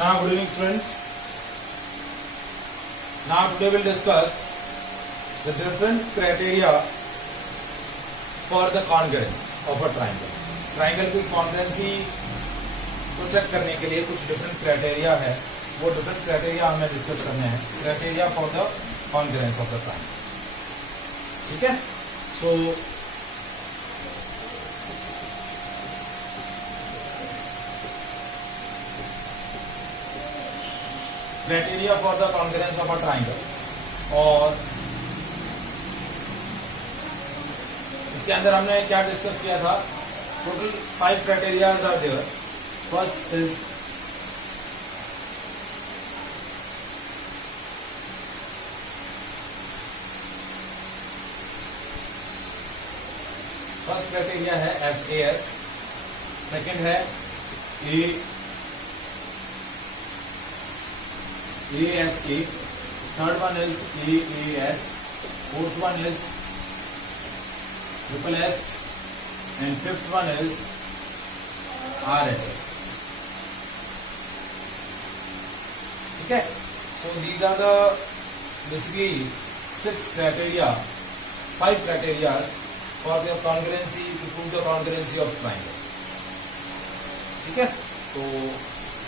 Now, good evening, students. Now, today we'll discuss the different criteria for the congruence of a triangle. Triangle की congruency को check करने के लिए कुछ different criteria है. वो different criteria हमें discuss करने हैं. Criteria for the congruence of the triangle. ठीक है? So criteria for the congruence of a triangle, और इसके अंदर हमने क्या डिस्कस किया था. Total 5 criterias are there. First is first criteria है SAS. सेकंड है ASA. Third one is AAS. Fourth one is SSS, and fifth one is RHS. Okay, so these are the basically 6 criteria, 5 criteria for the congruency, to prove the congruency of triangle. ठीक है, तो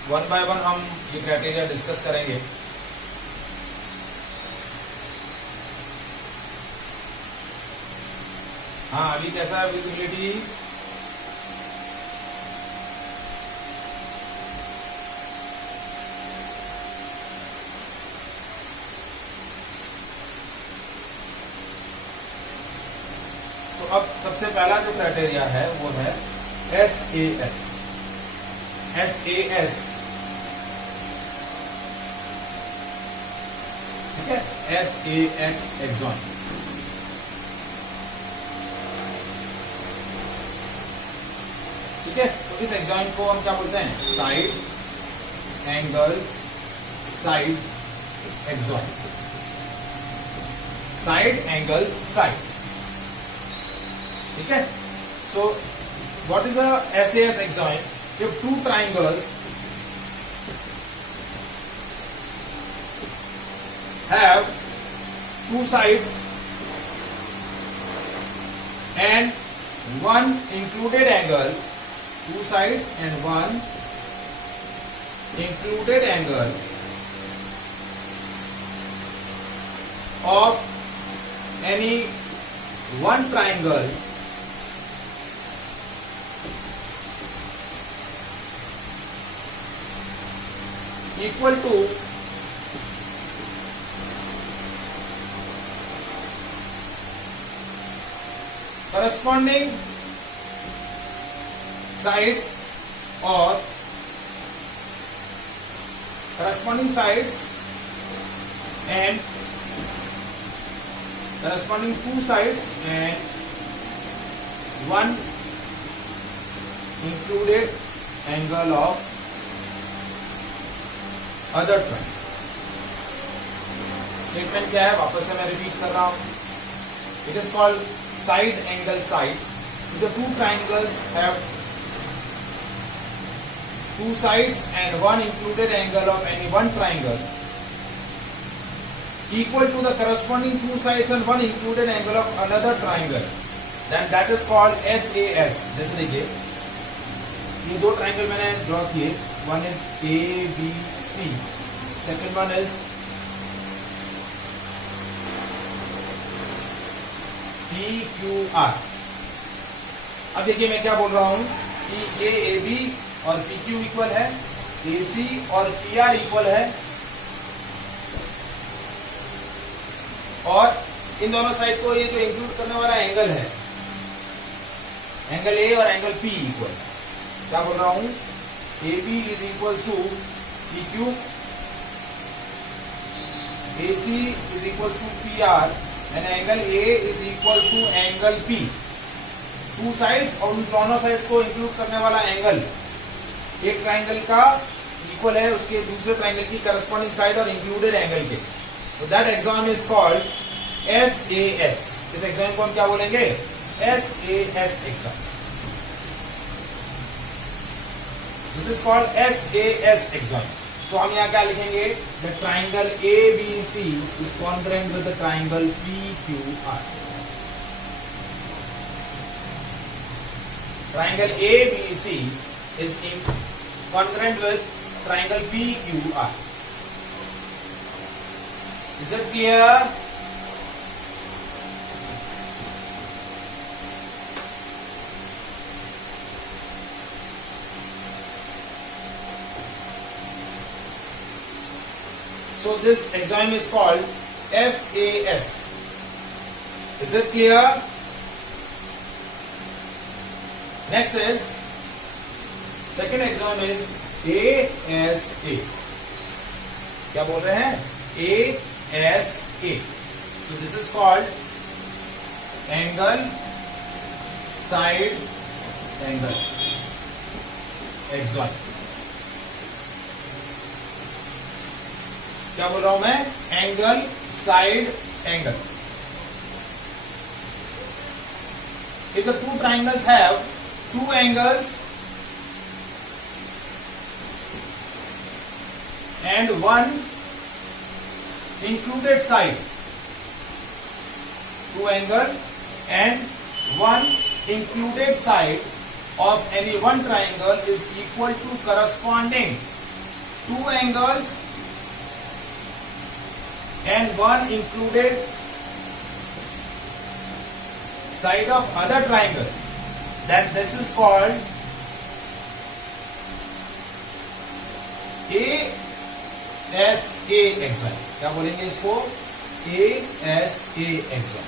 one by one हम ये criteria discuss करेंगे. हाँ, अभी कैसा है विजिबिलिटी? तो अब सबसे पहला जो क्राइटेरिया है वो है SAS. SAS, ठीक है, SAX एक्सॉन. ठीक है, तो इस एक्सॉन को हम क्या बोलते हैं? Side angle side axiom. Side angle side. ठीक है, so what is a SAS axiom? If two triangles have two sides and one included angle, two sides and one included angle of any one triangle equal to corresponding sides or corresponding sides and corresponding two sides and one included angle of other triangle. Statement क्या है? वापस से मैं repeat कर रहा हूं. It is called side angle side. The two triangles have two sides and one included angle of any one triangle equal to the corresponding two sides and one included angle of another triangle, then that is called SAS. जैसे देखिए, ये दो triangle मैंने draw किए. One is ABC, second one is PQR. अब देखिए मैं क्या बोल रहा हूं कि ये AB और PQ इक्वल है, AC और PR इक्वल है, और इन दोनों साइड को ये जो इंक्लूड करने वाला एंगल है, एंगल A और एंगल P इक्वल. क्या बोल रहा हूं? AB is equals to PQ, AC is equals to PR, and angle A is equals to angle P. Two sides और उन दोनों साइड्स को इंक्लूड करने वाला एंगल एक ट्राइंगल का इक्वल है उसके दूसरे ट्राइंगल की करस्पॉन्डिंग साइड और इंक्लूडेड एंगल के. तो that axiom is called SAS. इस एक्सॉन को हम क्या बोलेंगे? SAS axiom. This is called SAS exam. तो हम यहाँ क्या लिखेंगे, the triangle A B C is congruent with the triangle P Q R. Triangle ABC is congruent with triangle PQR. Is it clear? So this exam is called SAS. Is it clear? Next is second exam is ASA. क्या बोल रहे हैं, ASA. So this is called angle side angle exam. क्या बोल रहा हूं मैं, angle side angle. If the two triangles have two angles and one included side, two angle and one included side of any one triangle is equal to corresponding two angles and one included side of other triangle, then this is called ASA exam. क्या बोलेंगे इसको, ASA exam.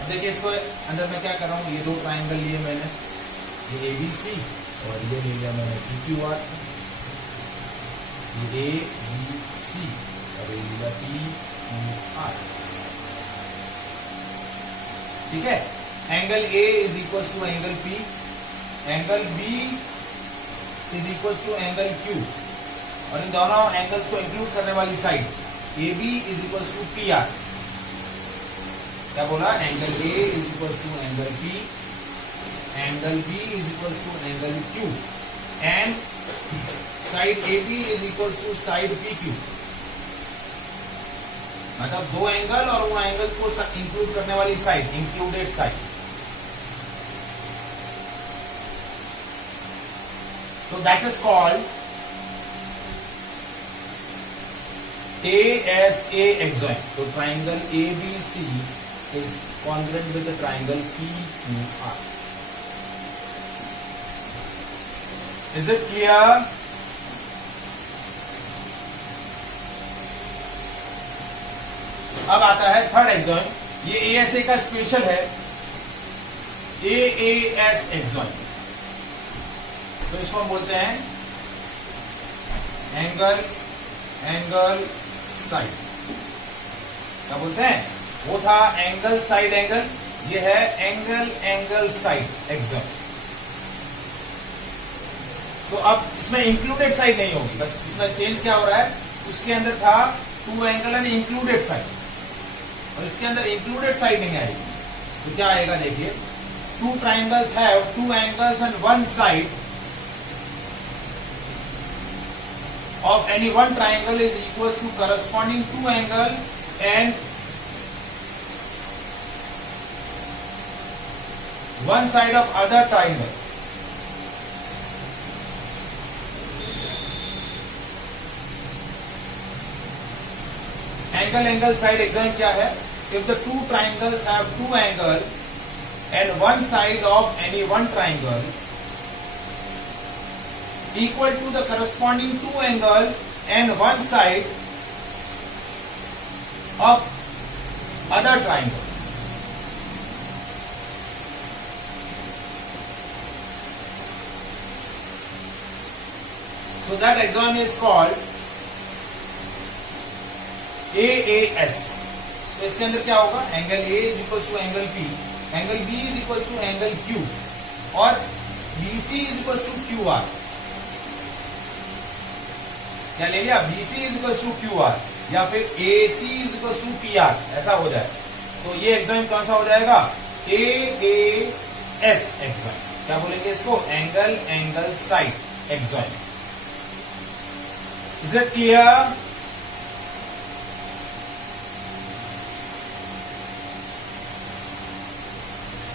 अब देखिए इसको अंदर मैं क्या कर रहा हूं, ये दो ट्राइंगल लिए मैंने, ये ABC और ये ले लिया मैंने PQR. ये ABC और ये लिया PQR. ठीक है. Angle A is equal to angle P, angle B is equal to angle Q, और इन दोनों एंगल्स को इंक्लूड करने वाली side AB is equal to PR. क्या बोला, angle A is equal to angle P, angle B is equal to angle Q, and side AB is equal to side PQ. मतलब दो एंगल और वो angle को include करने वाली side, included side. तो that is called ASA exam. तो triangle ABC is congruent with the triangle PQR. Is it clear? अब आता है थर्ड एग्जाम. ये ASA का स्पेशल है, AAS एग्जाम. तो इसको हम बोलते हैं एंगल एंगल साइड. क्या बोलते हैं, वो था एंगल साइड एंगल, ये है एंगल एंगल साइड एग्जाम. तो अब इसमें इंक्लूडेड साइड नहीं होगी, बस इसमें चेंज क्या हो रहा है, उसके अंदर था two angle and included side, और इसके अंदर इंक्लूडेड साइड नहीं आएगी. तो क्या आएगा, देखिए, to triangles have two angles and one side of any one triangle is equal to corresponding two angle and one side of other triangle. Angle angle side exam क्या है? If the two triangles have two angle and one side of any one triangle equal to the corresponding two angle and one side of other triangle. So that exam is called AAS. तो इसके अंदर क्या होगा, angle A is equal to angle P, angle B is equal to angle Q, और BC is equal to QR. क्या ले लिया, BC is equal to QR या फिर AC is equal to PR, ऐसा हो जाए. तो ये एग्जाम कौन सा हो जाएगा, AAS एग्जाम. क्या बोलेंगे इसको, angle angle side exam. Is it clear?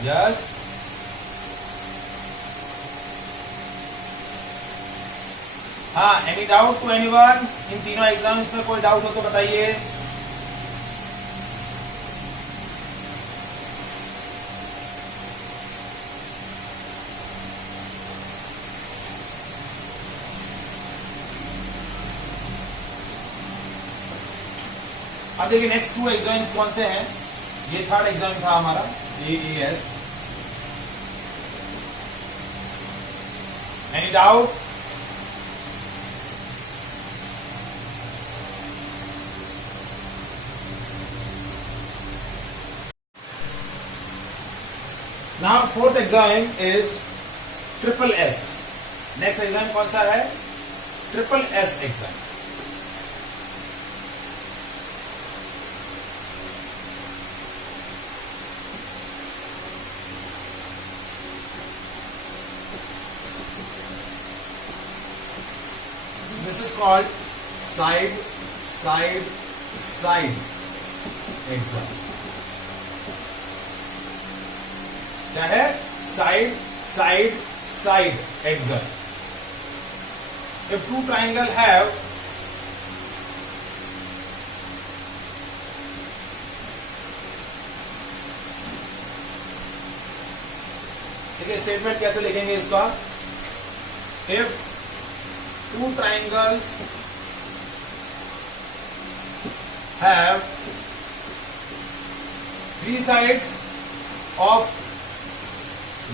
Yes. हाँ, एनी डाउट टू एनीवन? इन तीनों एग्जाम्स में कोई डाउट हो तो बताइए। अब देखिए नेक्स्ट 2 एग्जाम्स कौन से हैं। ये थर्ड एग्जाम था हमारा AAS। Any doubt? Now fourth exam is triple S. Next exam कौन सा है? Triple S exam. This is called side exam. क्या है? Side exam. If two triangle have देखिए स्टेटमेंट कैसे लिखेंगे इसका। If two triangles have three sides of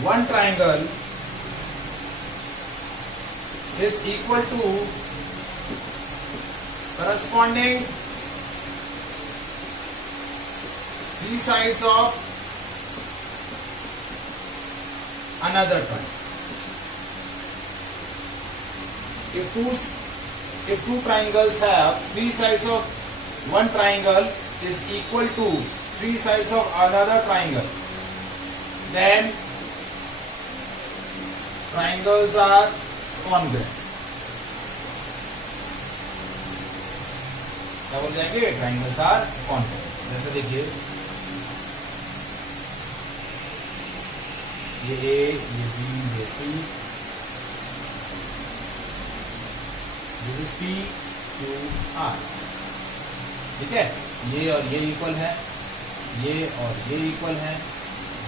one triangle is equal to corresponding three sides of another triangle. If two triangles have three sides of one triangle is equal to three sides of another triangle, then triangles are congruent. क्या बोल जाएंगे? Triangles are congruent. जैसे देखिए ये A, ये B, ये C, this is P, Q, R। ठीक है, ये और ये इक्वल है, ये और ये इक्वल है,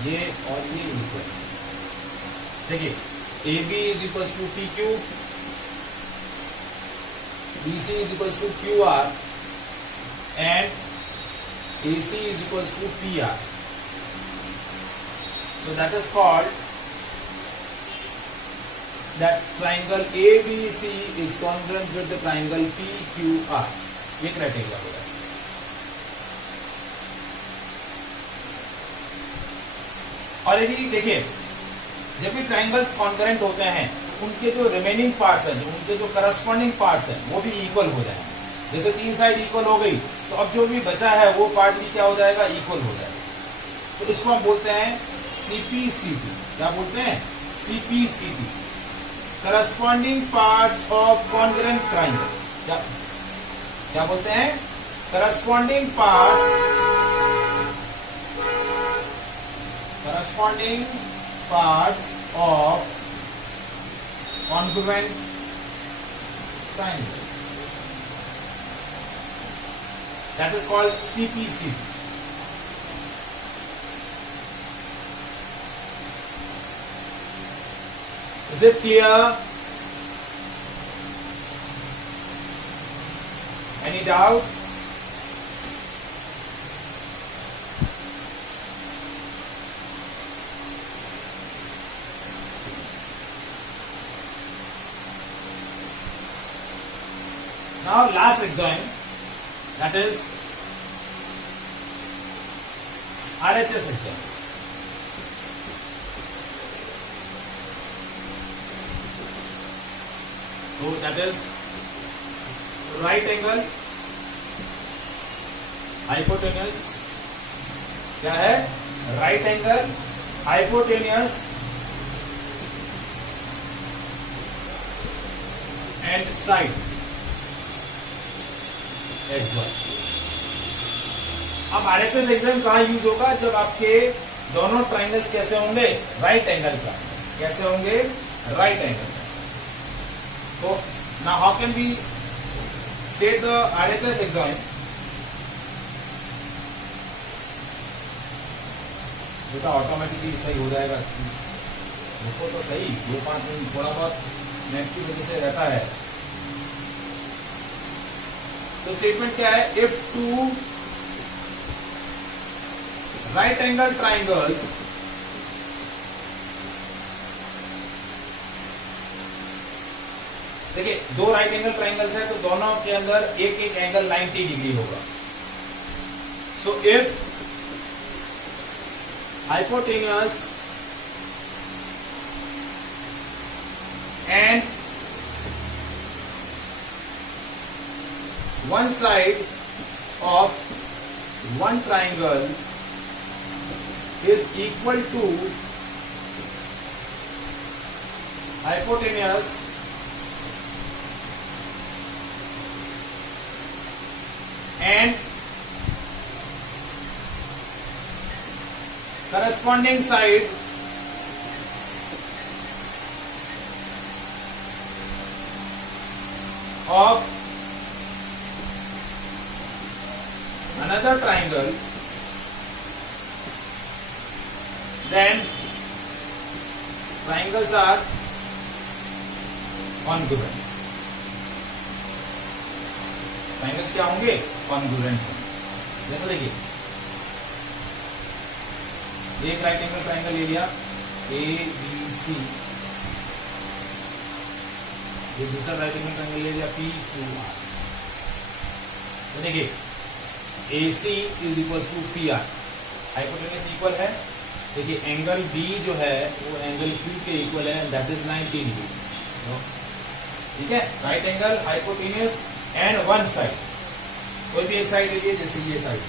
ये और ये इक्वल है। देखिए AB is equals to PQ, BC is equals to QR, and AC is equals to PR. So that is called that triangle ABC is congruent with the triangle PQR. ये criteria होगा। और यदि देखिए जब भी triangles concurrent होते हैं उनके जो रिमेनिंग पार्ट्स हैं, उनके जो करस्पॉन्डिंग पार्ट्स हैं वो भी इक्वल हो जाएंगे। जैसे तीन साइड इक्वल हो गई तो अब जो भी बचा है वो पार्ट भी क्या हो जाएगा? इक्वल हो जाएगा। तो इसको हम बोलते हैं CPCT। क्या बोलते हैं? CPCT, corresponding parts of concurrent triangle. क्या बोलते हैं? Corresponding parts of congruent triangle. That is called CPC. Is it clear? Any doubt? Now last exam, that is RHS exam. So that is right angle, hypotenuse। क्या है? right angle, hypotenuse and side। एक्सॉइम। अब RHS एक्सॉइम कहां use होगा? जब आपके दोनों triangles कैसे होंगे? Right angle triangles. कैसे होंगे? Right angle. तो now how can we state the RHS exam? बेटा ऑटोमेटिकली सही हो जाएगा। देखो तो सही, 2-5 मिनट थोड़ा बहुत नेट की वजह से रहता है। तो स्टेटमेंट क्या है? If two right angle triangles देखिए, दो राइट एंगल ट्राइंगल्स है तो दोनों के अंदर एक एक एंगल 90 डिग्री होगा। So if hypotenuse and one side of one triangle is equal to hypotenuse and corresponding side of another triangle, then triangles are congruent. Triangles क्या होंगे? कॉन्ग्रुएंट होंगे। जैसा देखिए, एक राइट एंगल ट्राइंगल ले लिया ए बी सी, एक दूसरा राइट एंगल ट्राइंगल ले लिया पी क्यू आर। तो देखिए, A C is equal to P R, hypotenuse equal है। देखिए, एंगल बी जो है वो एंगल क्यू के इक्वल है, दैट इज 90 डिग्री। ठीक है, right angle, hypotenuse and one side, कोई भी एक साइड लीजिए, जैसे ये साइड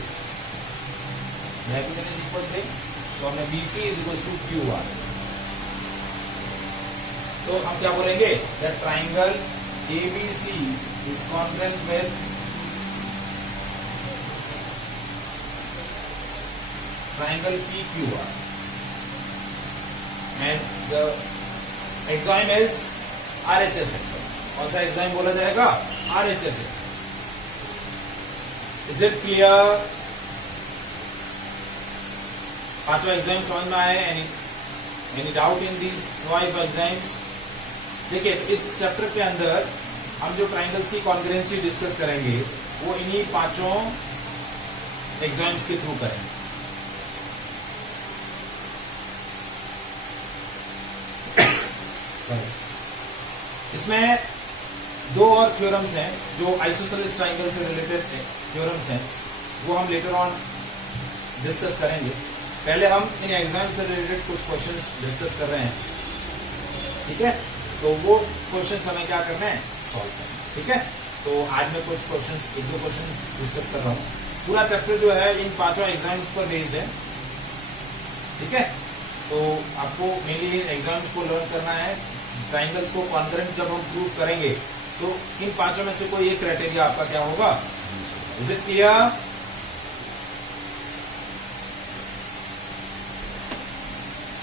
हाइपोटेन्यूस इक्वल थे तो हमने BC is equal to Q R. तो हम क्या बोलेंगे? That triangle ABC is congruent with triangle PQR and the axiom is RHS axiom. कौन सा एक्सॉइम बोला जाएगा? RHS। Is it clear? पांचवा एक्सॉइम समझ में आए? Any doubt in these 5 axioms? देखिए, इस चैप्टर के अंदर हम जो ट्राइंगल्स की कॉन्ग्रुएंसी डिस्कस करेंगे वो इन्हीं पांचों एक्सॉइम्स के थ्रू करेंगे। इसमें दो और थ्योरम्स हैं जो आइसोसेलेस ट्राइंगल से रिलेटेड थ्योरम्स हैं, वो हम लेटर ऑन डिस्कस करेंगे। पहले हम इन एग्जाम से रिलेटेड कुछ क्वेश्चंस डिस्कस कर रहे हैं। ठीक है, तो वो क्वेश्चंस हमें क्या करना है? सॉल्व करना है। ठीक है, तो आज मैं कुछ क्वेश्चंस, एक दो क्वेश्चन डिस्कस कर रहा हूँ। पूरा चैप्टर जो है इन पांचों एग्जाम्स पर बेस्ड है। ठीक है, तो आपको मेनली एग्जाम्स को लर्न करना है। ट्राइंगल्स को कॉन्ग्रुएंट जब हम प्रूव करेंगे तो इन पांचों में से कोई एक क्राइटेरिया आपका क्या होगा? Is it clear?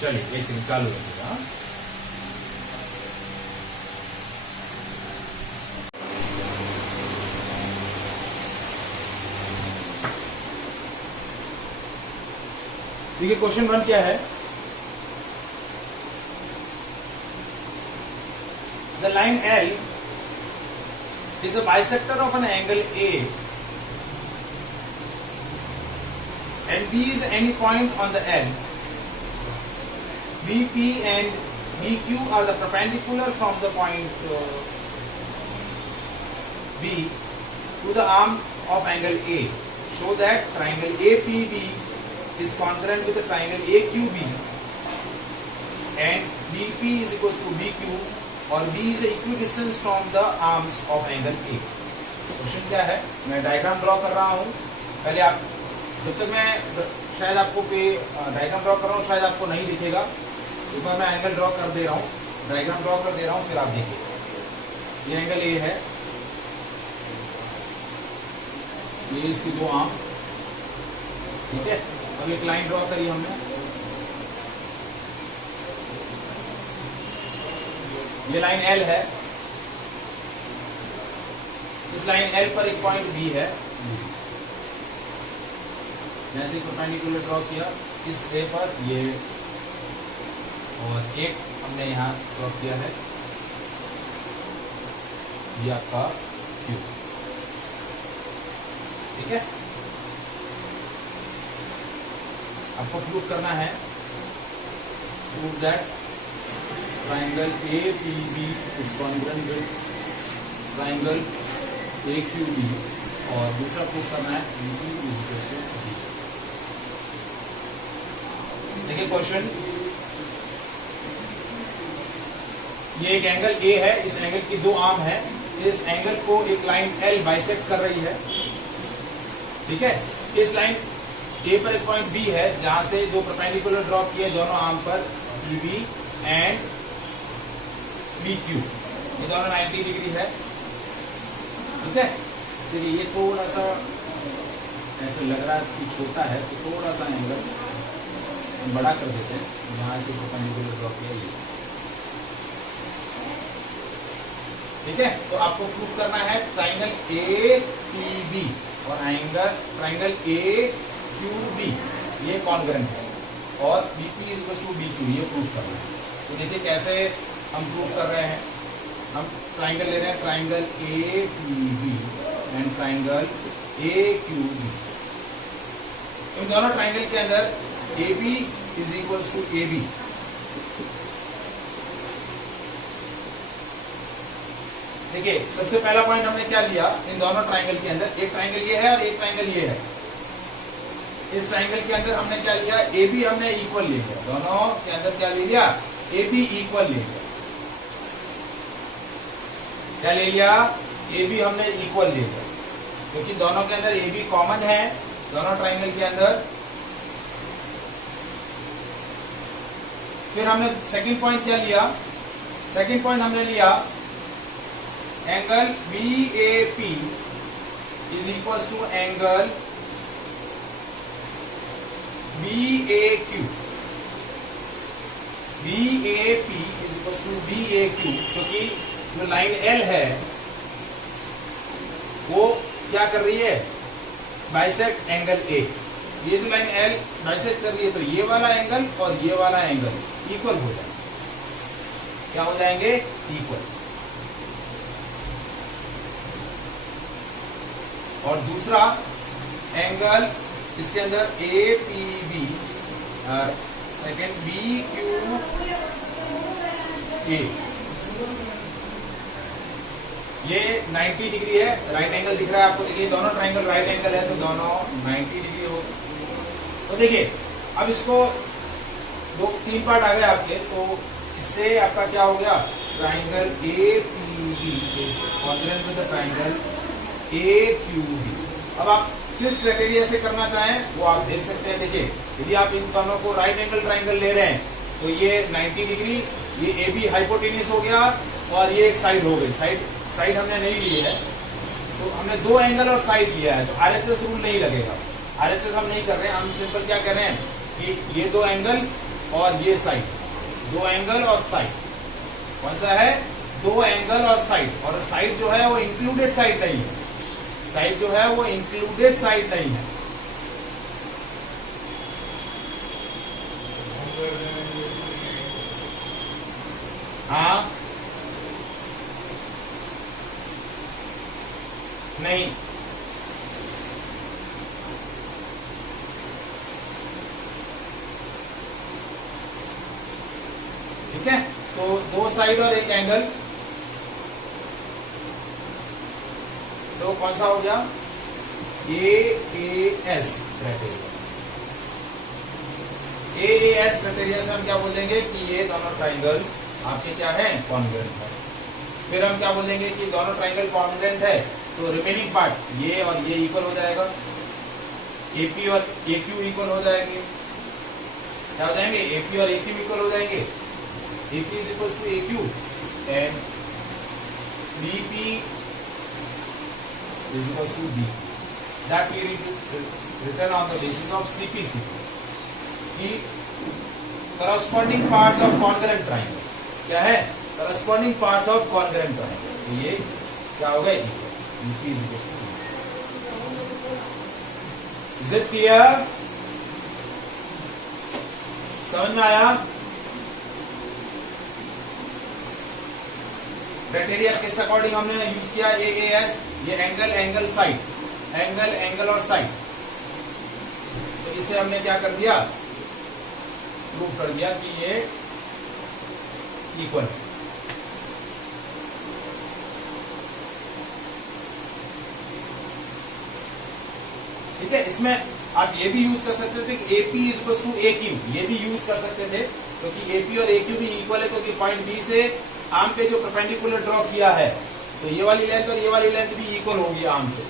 चलिए एक सेकंड चालू रखिएगा। देखिए, क्वेश्चन 1 क्या है? The line L is a bisector of an angle A and B is any point on the L. BP and BQ are the perpendicular from the point B to the arm of angle A. Show that triangle APB is congruent with the triangle AQB and BP is equal to BQ और B is equidistant from the arms of angle A. Question क्या है? मैं diagram draw कर रहा हूँ। पहले आप, जब तक मैं शायद आपको डायग्राम ड्रॉ कर रहा हूँ शायद आपको नहीं दिखेगा, एक बार मैं एंगल ड्रॉ कर दे रहा हूँ, डायग्राम ड्रॉ कर दे रहा हूँ, फिर आप देखिए। ये एंगल A है ये इसकी दो आर्म, ठीक है। अब एक लाइन ड्रॉ करी हमने, ये लाइन एल है, इस लाइन एल पर एक पॉइंट बी है, जैसे परपेंडिकुलर ड्रॉ किया इस ए पर ये, और एक हमने यहां ड्रॉ किया है ये आपका क्यू, ठीक है। आपको प्रूफ करना है, proof that triangle A P B is congruent with triangle A Q B, और दूसरा प्रूफ करना है B is equal to B. देखिए क्वेश्चन, ये एक एंगल ए है, इस एंगल की दो आर्म है, इस एंगल को एक लाइन एल बाइसेक्ट कर रही है, ठीक है। इस लाइन ए पर एक पॉइंट बी है जहां से जो परपेंडिकुलर ड्रॉ किए दोनों आर्म पर B B and B Q, ये दोनों 90 डिग्री है, ठीक है। देखिए ये थोड़ा सा ऐसे लग रहा है कि छोटा है, तो थोड़ा सा एंगल बड़ा कर देते हैं, जहां से परपेंडिकुलर ड्रॉ किया ये, ठीक है। तो आपको प्रूफ करना है ट्राइंगल ए पी बी और ट्राइंगल ए क्यू बी ये कॉन्ग्रुएंट है, और B P is equal to B Q, ये प्रूफ करना है। तो देखिए कैसे हम प्रूफ कर रहे हैं, हम ट्राइंगल ले रहे हैं, triangle A P B and triangle A Q B. इन दोनों ट्राइंगल के अंदर A B is equal to A B, देखिए सबसे पहला पॉइंट हमने क्या लिया इन दोनों ट्राइंगल के अंदर, एक ट्राइंगल ये है और एक ट्राइंगल ये है। इस ट्राइंगल के अंदर हमने क्या लिया, ए बी हमने इक्वल ले लिया, दोनों के अंदर क्या ले लिया, ए बी इक्वल ले लिया, क्या ले लिया, ए बी हमने इक्वल ले लिया, क्योंकि दोनों के अंदर ए बी कॉमन है दोनों ट्राइंगल के अंदर। फिर हमने सेकंड पॉइंट क्या लिया, सेकंड पॉइंट हमने लिया angle B A P is equal to angle B A Q, B A P is equal to B A Q, क्योंकि जो लाइन एल है वो क्या कर रही है, बाइसेक्ट एंगल ए। ये जो लाइन एल बाइसेक्ट कर रही है, तो ये वाला एंगल और ये वाला एंगल इक्वल हो जाएंगे, क्या हो जाएंगे, इक्वल। और दूसरा एंगल इसके अंदर ए पी बी और सेकेंड बी क्यू ए, ये 90 डिग्री है, राइट एंगल दिख रहा है आपको, देखिए दोनों ट्राइंगल राइट एंगल है, तो दोनों 90 डिग्री हो। तो देखिए अब इसको दो तीन पार्ट आ गए आपके, तो इससे आपका क्या हो गया, triangle A P B is congruent with the triangle A Q B. अब आप किस क्राइटेरिया से करना चाहें वो आप देख सकते हैं। देखिए यदि आप इन दोनों को राइट एंगल ट्राइंगल ले रहे हैं तो ये 90 डिग्री, ये ए बी हाइपोटेन्यूस हो गया और ये एक साइड हो गई, साइड हमने नहीं ली है, तो हमने दो एंगल और साइड लिया है, तो आरएचएस रूल नहीं लगेगा, आरएचएस हम नहीं कर रहे हैं, हम सिंपल क्या कर रहे हैं कि ये दो एंगल और ये साइड, दो एंगल और साइड, कौन सा है, दो एंगल और साइड, और साइड जो है वो इंक्लूडेड साइड नहीं है, साइड जो है वो इंक्लूडेड साइड नहीं है। हाँ नहीं, ठीक है। तो दो साइड और एक एंगल, तो कौन सा हो गया, एएएस क्राइटेरिया। एएएस क्राइटेरिया से हम क्या बोलेंगे कि ये दोनों ट्राइंगल आपके क्या है, कॉन्ग्रुएंट है। फिर हम क्या बोलेंगे कि दोनों ट्राइंगल कॉन्ग्रुएंट है, तो रिमेनिंग पार्ट ये और ये इक्वल हो जाएगा, एपी और एक्यू इक्वल हो जाएंगे, क्या हो जाएंगे, एपी और एक्यू इक्वल हो जाएंगे, AP is equal to AQ and BP is equal to B. that we written on the basis of CPC की corresponding parts of congruent triangle क्या है corresponding parts of congruent triangle तो ये क्या होगा Is it clear? समझ में आया? क्राइटेरिया किस अकॉर्डिंग हमने यूज किया AAS ये एंगल साइड और साइड तो इसे हमने क्या कर दिया प्रूव कर दिया कि ये इक्वल ठीक है इसमें आप ये भी यूज कर सकते थे कि AP is equal to AQ ये भी यूज कर सकते थे क्योंकि AP और AQ भी इक्वल है क्योंकि पॉइंट B से आर्म पे जो परपेंडिकुलर ड्रॉ किया है तो ये वाली लेंथ और ये वाली लेंथ भी इक्वल होगी आर्म से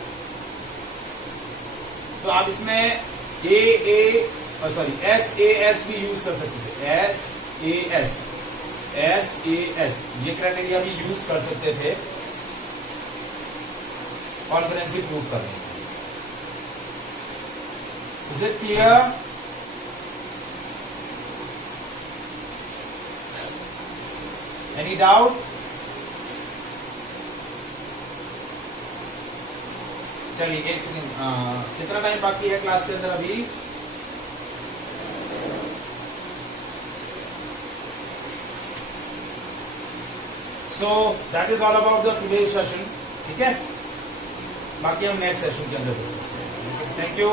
तो आप इसमें SAS भी यूज कर सकते थे SAS ये क्राइटेरिया भी यूज कर सकते थे कॉन्करेंसी प्रूव करने के लिए Is it clear? Any doubt? चलिए एक सेकंड कितना टाइम बाकी है क्लास के अंदर अभी so that is all about the today's session ठीक है बाकी हम नेक्स्ट सेशन के अंदर डिस्कस करेंगे थैंक यू